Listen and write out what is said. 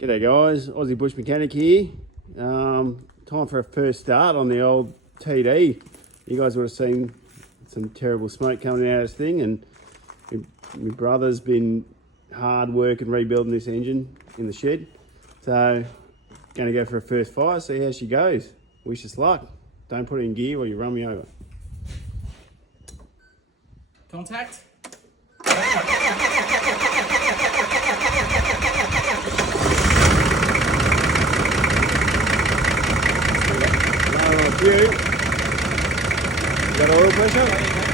G'day guys, Aussie Bush Mechanic here. Time for a first start on the old TD. You guys would have seen some terrible smoke coming out of this thing, and my brother's been hard work and rebuilding this engine in the shed. So, going to go for a first fire, see how she goes. Wish us luck. Don't put it in gear or you run me over. Contact. Got oil pressure?